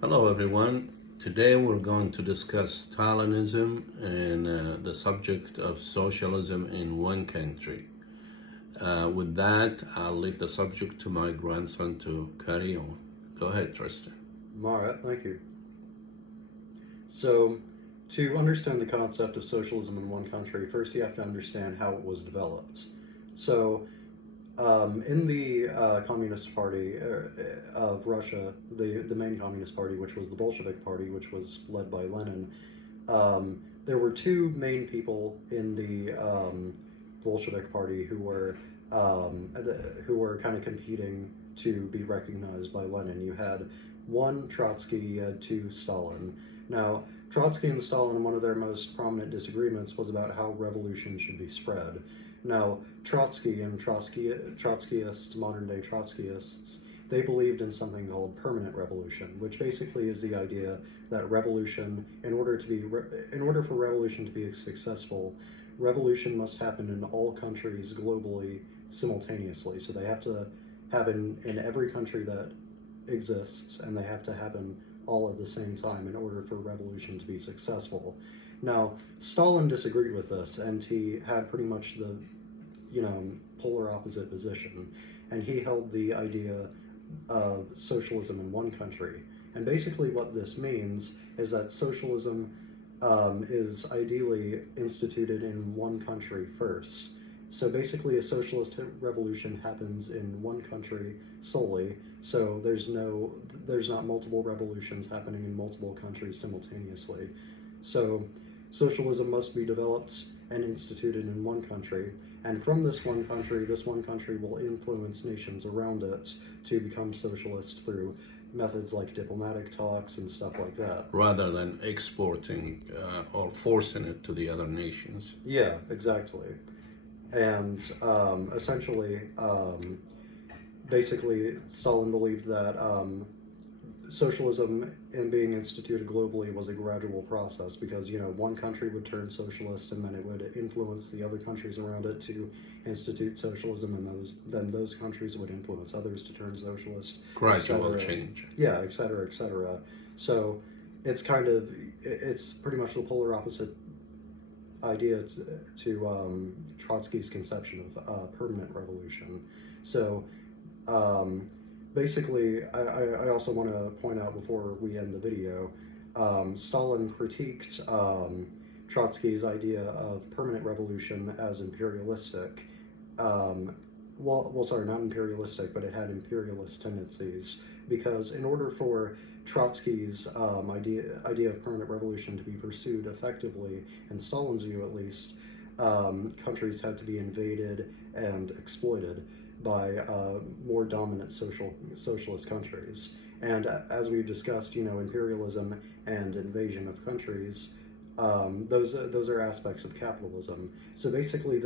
Hello everyone. Today we're going to discuss Stalinism and the subject of socialism in one country. With that, I'll leave the subject to my grandson to carry on. Go ahead, Tristan. All right, thank you. So, to understand the concept of socialism in one country, first you have to understand how it was developed. So, in the Communist Party of Russia, the main Communist Party, which was the Bolshevik Party, which was led by Lenin, there were two main people in the Bolshevik Party who were kind of competing to be recognized by Lenin. You had one Trotsky, you had two Stalin. Now, Trotsky and Stalin, one of their most prominent disagreements was about how revolution should be spread. Now, Trotsky and Trotskyists, modern-day Trotskyists, they believed in something called permanent revolution, which basically is the idea that revolution, in order for revolution to be successful, revolution must happen in all countries globally simultaneously. So they have to happen in every country that exists, and they have to happen all at the same time in order for revolution to be successful. Now, Stalin disagreed with this, and he had pretty much the, polar opposite position, and he held the idea of socialism in one country. And basically what this means is that socialism is ideally instituted in one country first. So basically a socialist revolution happens in one country solely, so there's not multiple revolutions happening in multiple countries simultaneously. So socialism must be developed and instituted in one country, and from this one country will influence nations around it to become socialist through methods like diplomatic talks and stuff like that. Rather than exporting or forcing it to the other nations. Yeah, exactly. And essentially, basically, Stalin believed that socialism in being instituted globally was a gradual process because, one country would turn socialist and then it would influence the other countries around it to institute socialism, and then those countries would influence others to turn socialist. Gradual change. Yeah, et cetera, et cetera. So it's pretty much the polar opposite idea to Trotsky's conception of permanent revolution. So basically, I also want to point out before we end the video, Stalin critiqued Trotsky's idea of permanent revolution as imperialistic. Sorry, not imperialistic, but it had imperialist tendencies, because in order for Trotsky's idea of permanent revolution to be pursued effectively, in Stalin's view at least, countries had to be invaded and exploited by more dominant socialist countries. And as we've discussed, imperialism and invasion of countries, those are aspects of capitalism. So basically,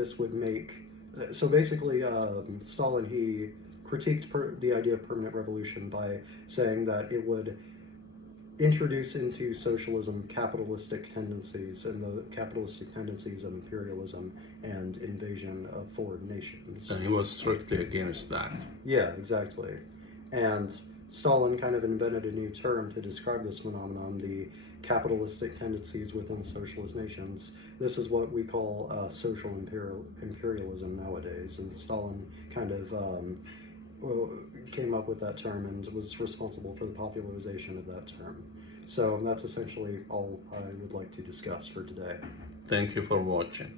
Stalin, he critiqued the idea of permanent revolution by saying that it would introduce into socialism capitalistic tendencies, and the capitalistic tendencies of imperialism and invasion of foreign nations. And he was strictly against that. Yeah, exactly. And Stalin kind of invented a new term to describe this phenomenon, the capitalistic tendencies within socialist nations. This is what we call social imperialism nowadays, and Stalin kind of came up with that term and was responsible for the popularization of that term. So that's essentially all I would like to discuss for today. Thank you for watching.